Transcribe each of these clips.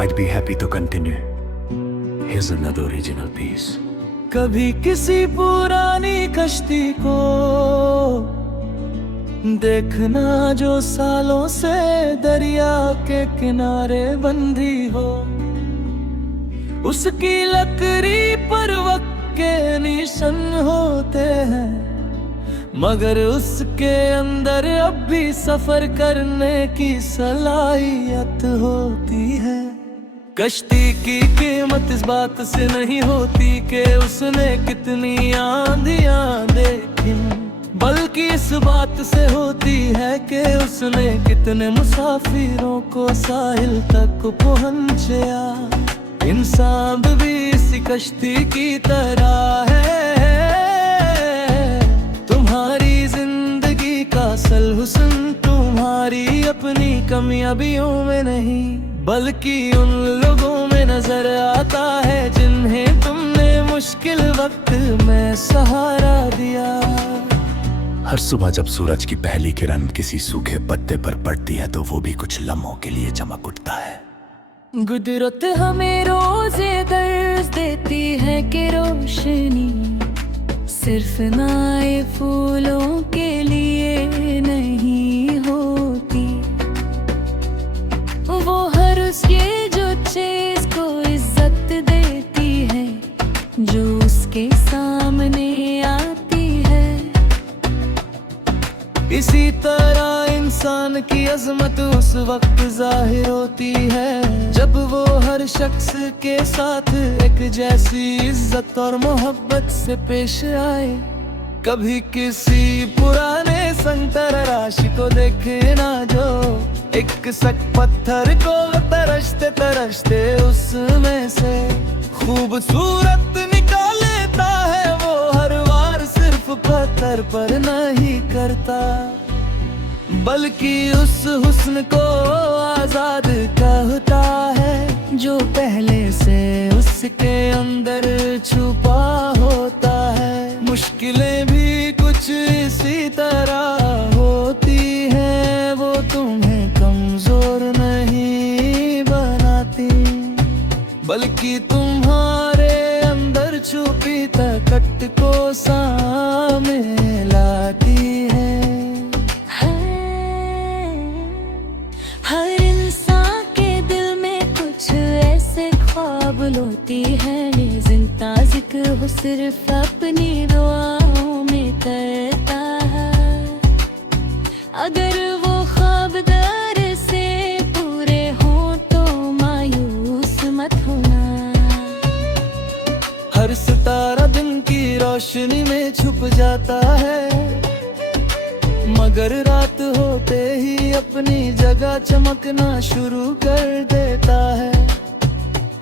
I'd be happy to continue. Here's another original piece. कभी किसी पुरानी कश्ती को देखना जो सालों से दरिया के किनारे बंधी हो, उसकी लकड़ी पर वक्त के निशान होते हैं, मगर उसके अंदर अब भी सफर करने की सलाहियत होती है। कश्ती की कीमत इस बात से नहीं होती कि उसने कितनी आंधियां देखी, बल्कि इस बात से होती है कि उसने कितने मुसाफिरों को साहिल तक पहुंचाया। इंसान भी इसी कश्ती की तरह है, तुम्हारी जिंदगी का असल हुस्न तुम्हारी अपनी कामयाबियों में नहीं, बल्कि उन लोगों में नजर आता है जिन्हें तुमने मुश्किल वक्त में सहारा दिया। हर सुबह जब सूरज की पहली किरण किसी सूखे पत्ते पर पड़ती है तो वो भी कुछ लम्हों के लिए चमक उठता है। कुदरत हमें रोजे दर्ज देती है कि रोशनी सिर्फ नए फूलों के लिए नहीं होती। वो हर उसके जो चीज को इज्जत देती है जो उसके सामने आती है। इसी तरह इंसान की अजमत उस वक्त जाहिर होती है जब वो हर शख्स के साथ एक जैसी इज्जत और मोहब्बत से पेश आए। कभी किसी पुराने संतर राशि को देखे ना जो एक सक पत्थर को तरसते तरसते उसमें से खूबसूरत निकाल लेता है। वो हर बार सिर्फ पत्थर पर नहीं करता, बल्कि उस हुस्न को आजाद कहता है जो पहले से उसके अंदर छुपा होता है। मुश्किलें भी कुछ इसी तरह होती हैं, वो तुम्हें कमजोर नहीं बनाती, बल्कि तुम्हारे अंदर छुपी ताकत को सामने लाती है। हर इंसान के दिल में कुछ ऐसे ख्वाब होती है, जिनका जिक्र हो सिर्फ अपनी दुआओं में करता है। अगर वो ख्वाब दर से पूरे हों तो मायूस मत होना। हर सितारा दिन की रोशनी में छुप जाता है, मगर रात होते ही अपनी जगह चमकना शुरू कर देता है।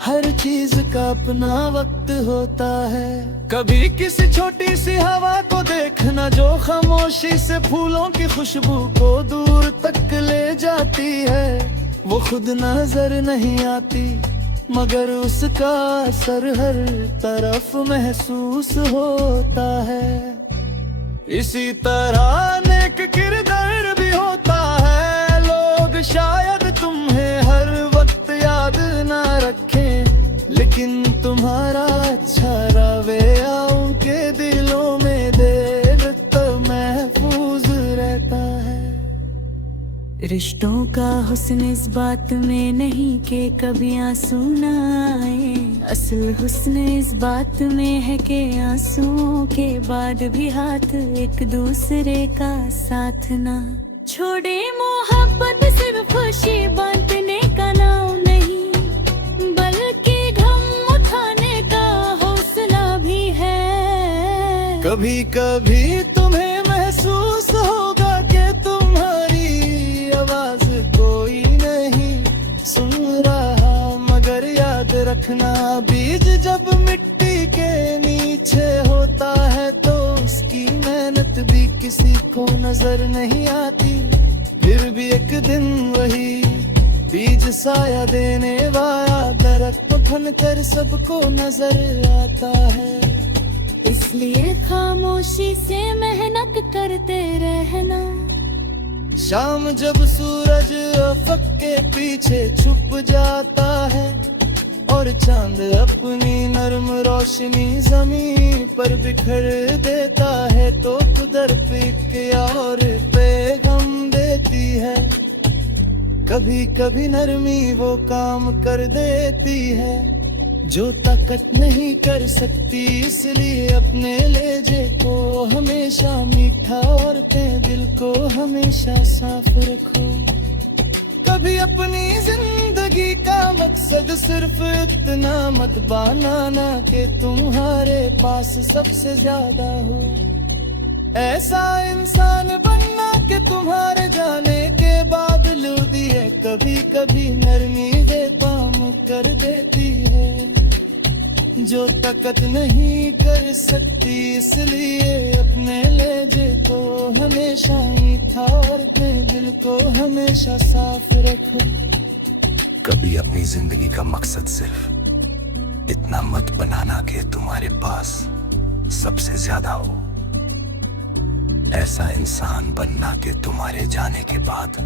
हर चीज का अपना वक्त होता है। कभी किसी छोटी सी हवा को देखना जो खामोशी से फूलों की खुशबू को दूर तक ले जाती है। वो खुद नजर नहीं आती, मगर उसका असर हर तरफ महसूस होता है। इसी तरह नेक किरदार भी होता है। लोग शायद तुम्हें हर वक्त याद ना रखें, लेकिन तुम्हारा अच्छा रवैया उनके दिलों में देर तक महफूज रहता है। रिश्तों का हुस्न इस बात में नहीं कि कभी आंसू ना आए, असल हुस्न इस बात में है कि आंसुओं के बाद भी हाथ एक दूसरे का साथ ना छोड़े। मोहब्बत सिर्फ खुशी बांटने का नाम नहीं, बल्कि गम उठाने का हौसला भी है। कभी कभी तुम्हें महसूस होगा कि तुम्हारी आवाज कोई नहीं सुन रहा, मगर याद रखना बीज जब मिट्टी के नीचे होता है तो उसकी मेहनत भी किसी को नजर नहीं आती। फिर भी एक दिन वही बीज साया देने वाला दरख्त फन कर सबको नजर आता है। इसलिए खामोशी से मेहनत करते रहना, शाम जब सूरज अफक के पीछे छुप जाता है और चांद अपनी नर्म रोशनी जमीन पर बिखर देता है, तो कुदरत एक और पैगाम देती है। कभी कभी नरमी वो काम कर देती है जो ताकत नहीं कर सकती, इसलिए अपने लहजे को हमेशा मीठा और अपने दिल को हमेशा साफ रखो। कभी अपनी जिंदगी का मकसद सिर्फ इतना मत बनाना कि तुम्हारे पास सबसे ज्यादा हो। ऐसा इंसान बनना कि तुम्हारे जाने के बाद लुदी है कभी कभी नरमी बेबाम कर देती है जो ताकत नहीं कर सकती, इसलिए अपने लहजे को हमेशा मीठा और अपने दिल को हमेशा साफ रखो। कभी अपनी जिंदगी का मकसद सिर्फ इतना मत बनाना कि तुम्हारे पास सबसे ज्यादा हो। ऐसा इंसान बनना कि तुम्हारे जाने के बाद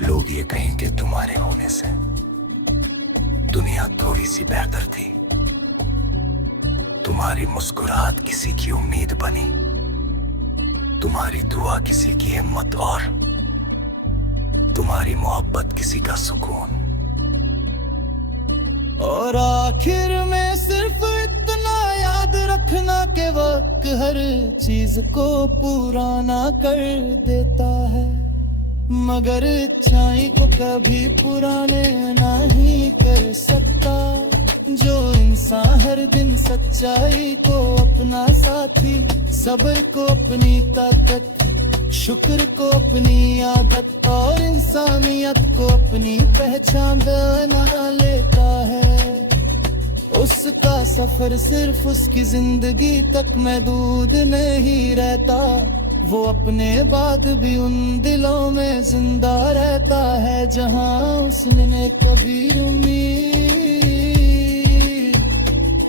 लोग ये कहें कि तुम्हारे होने से दुनिया थोड़ी सी बेहतर थी। तुम्हारी मुस्कुराहट किसी की उम्मीद बनी, तुम्हारी दुआ किसी की हिम्मत और तुम्हारी मोहब्बत किसी का सुकून। और आखिर में सिर्फ इतना याद रखना के वक्त हर चीज को पुराना कर देता है, मगर अच्छाई को कभी पुराने नहीं कर सकता। जो इंसान हर दिन सच्चाई को अपना साथी, सब्र को अपनी ताकत, शुक्र को अपनी आदत और इंसानियत को अपनी पहचान बना लेता है, उसका सफर सिर्फ उसकी जिंदगी तक महदूद नहीं रहता। वो अपने बाद भी उन दिलों में जिंदा रहता है जहां उसने कभी उम्मीद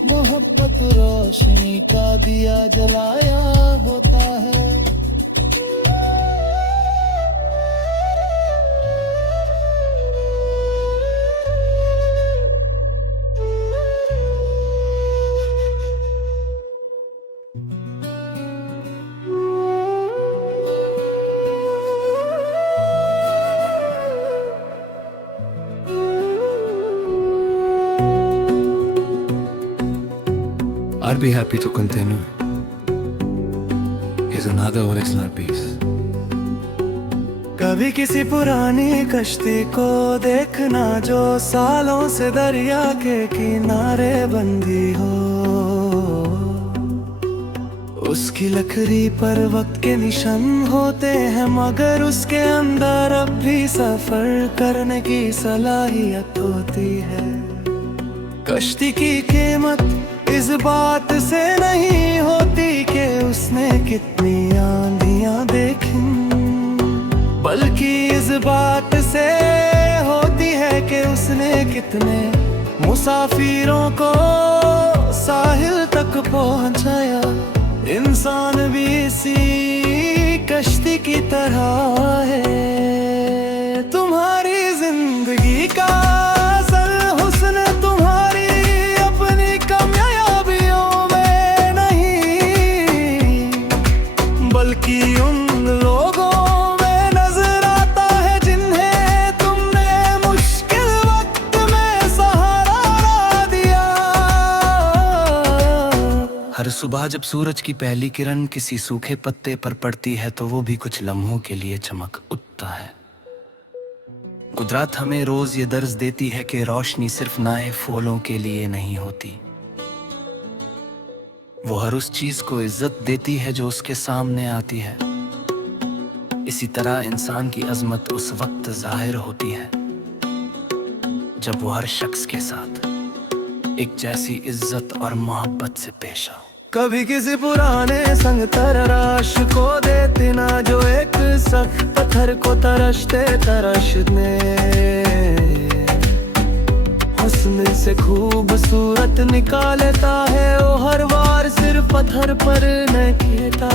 मोहब्बत रोशनी का दिया जलाया होता है। I'd be happy to continue. Here's another original piece. कभी किसी पुरानी कश्ती को देखना जो सालों से दरिया के किनारे बंदी हो, उसकी लकड़ी पर वक्त के निशान होते हैं, मगर उसके अंदर अब भी सफर करने की सलाहियत होती है। कश्ती की कीमत इस बात से नहीं होती कि उसने कितनी आंधियां देखी, बल्कि इस बात से होती है कि उसने कितने मुसाफिरों को साहिल तक पहुंचाया। इंसान भी इसी कश्ती की तरह है। तुम्हारी जिंदगी का असल हुस्न तुम्हारी अपनी कामयाबियों में नहीं, बल्कि उन लोगों में नजर आता है जिन्हें तुमने मुश्किल वक्त में सहारा दिया। हर सुबह जब सूरज की पहली किरण किसी सूखे पत्ते पर पड़ती है तो वो भी कुछ लम्हों के लिए चमक उठता है। कुदरत हमें रोज ये दर्ज देती है कि रोशनी सिर्फ नए फूलों के लिए नहीं होती, वो हर उस चीज को इज्जत देती है जो उसके सामने आती है। इसी तरह इंसान की अजमत उस वक्त जाहिर होती है जब वो हर शख्स के साथ एक जैसी इज्जत और मोहब्बत से पेश आओ। कभी किसी पुराने संग तराश को देते ना जो एक सख्त पत्थर को तरसते तरसने हुस्न से खूबसूरत निकालता है। वो हर बार सिर्फ पत्थर पर न गिरता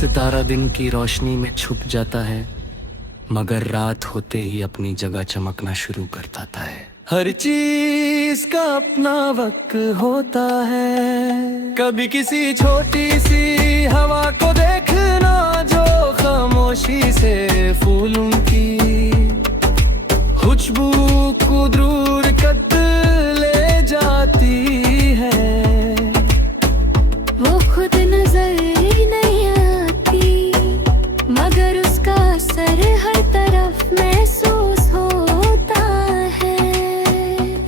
सितारा दिन की रोशनी में छुप जाता है, मगर रात होते ही अपनी जगह चमकना शुरू कर देता है। हर चीज का अपना वक्त होता है। कभी किसी छोटी सी हवा को देखना जो खामोशी से फूलों की खुशबू को दूर कद ले जाती है। वो खुद नजर नहीं आती, मगर उसका असर हर तरफ महसूस होता है।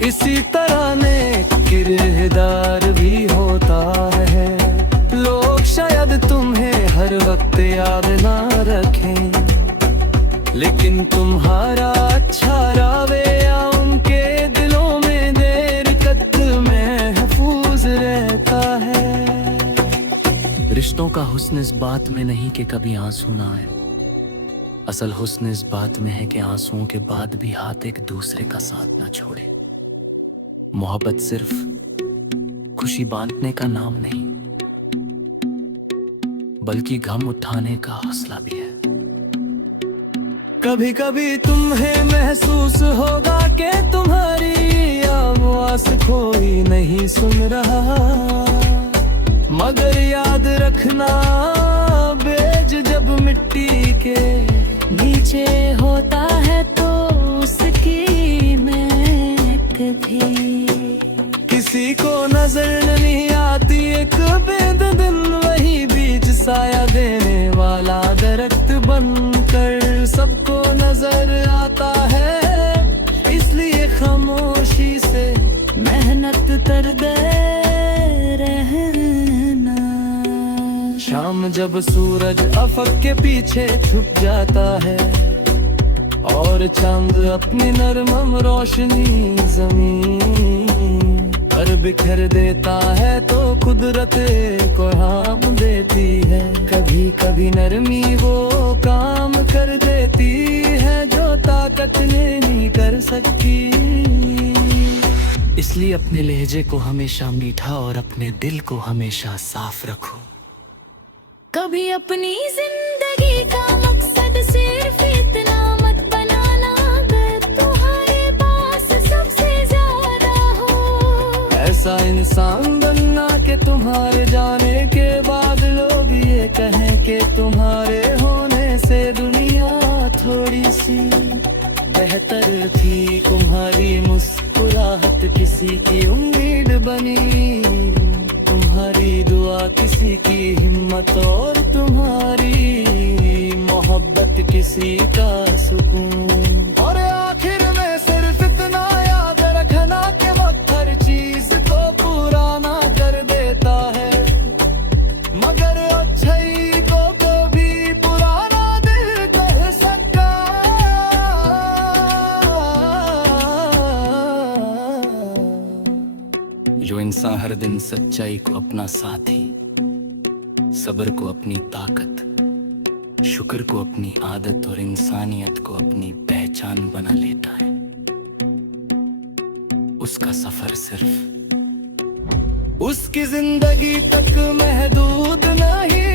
इसी तरह नेक किरदार भी होता है। लोग शायद तुम्हें हर वक्त याद ना रखें, लेकिन तुम्हारा अच्छा रावे या उनके दिलों में देर तक महफूज रहता है। रिश्तों का हुस्न इस बात में नहीं कि कभी आंसू ना आए, असल हुस्न इस बात में है कि आंसुओं के बाद भी हाथ एक दूसरे का साथ ना छोड़े। मोहब्बत सिर्फ खुशी बांटने का नाम नहीं, बल्कि गम उठाने का हौसला भी है। कभी कभी तुम्हें महसूस होगा कि तुम्हारी आवाज कोई नहीं सुन रहा, मगर याद रखना बेज जब मिट्टी के नीचे होता है तो उसकी महक भी किसी को नजर नहीं आती। एक बेद दिन वही बीज साया देने वाला दरख्त बनकर सबको नजर आता है। इसलिए खामोशी से मेहनत करते रहना। शाम जब सूरज अफक के पीछे छुप जाता है और चांद अपनी नरम रोशनी जमीन पर बिखर देता है, तो कुदरत को हाम देती है। कभी कभी नरमी वो काम कर देती है जो ताकत नहीं कर सकती। इसलिए अपने लहजे को हमेशा मीठा और अपने दिल को हमेशा साफ रखो। कभी अपनी जिंदगी का मकसद सिर्फ इतना मत बनाना कि तुम्हारे पास सबसे ज्यादा हो। ऐसा इंसान बनना कि तुम्हारे जाने के बाद लोग ये कहें कि तुम्हारे होने से दुनिया थोड़ी सी बेहतर थी। तुम्हारी मुस्कुराहट किसी की उम्मीद बनी, तुम्हारी दुआ किसी की हिम्मत और तुम्हारी मोहब्बत किसी का सुकून। और आखिर में सिर्फ इतना याद रखना कि वक्त हर चीज को पुराना कर देता है, मगर अच्छाई को कभी पुराना दिल कह सकता। जो इंसान हर दिन सच्चाई को अपना साथी, सब्र को अपनी ताकत, शुक्र को अपनी आदत और इंसानियत को अपनी पहचान बना लेता है, उसका सफर सिर्फ उसकी जिंदगी तक महदूद नहीं